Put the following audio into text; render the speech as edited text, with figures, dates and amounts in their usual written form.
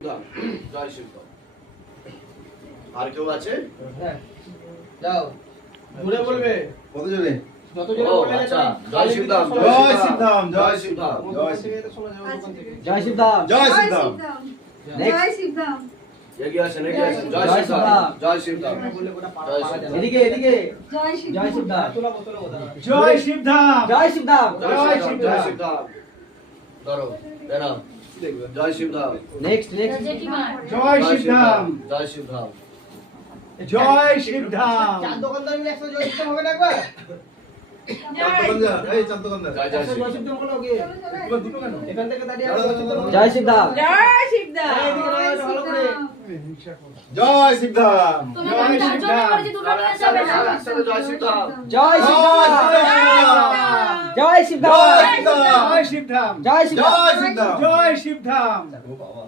জয় শিব। আর কেউ আছে? হ্যাঁ যাও জোরে বলবে কত জোরে? যত জোরে বলবে আচ্ছা জয় শিব ধাম জয় শিব ধাম জয় শিব ধাম জয় শিব জয় শিব ধাম জয় শিব ধাম জয় শিব ধাম এগিয়ে আসেন জয় শিব ধাম জয় শিব ধাম বললে গোটা জয় শিব ধাম। এদিকে এদিকে জয় শিব জয় শিব ধাম জয় শিব ধাম জয় শিব ধাম জয় শিব ধাম ধরো বেরাও জয় শিব ধাম নেক্সট নেক্সট জয় শিব ধাম জয় শিব ধাম জয় শিব ধাম চার দোকানদার মিলে একসাথে জয় শিব ধাম হবে না একবার এই চান্তকন্দা জয় জয় শিব জয় শিব ধাম বলো ওকে এবার দুটো কেন? এখান থেকে দাঁড়িয়ে জয় শিব ধাম জয় শিব ধাম জয় শিব ধাম এইদিকে দাঁড়াও, ভালো করে। জয় শিব ধাম তুমি জয় শিব ধাম একসাথে জয় শিব ধাম জয় শিব ধাম জয় শিব ধাম জয় শিব ধাম জয় শিব ধাম জয় শিব ধাম জয় শিব ধাম ও বাবা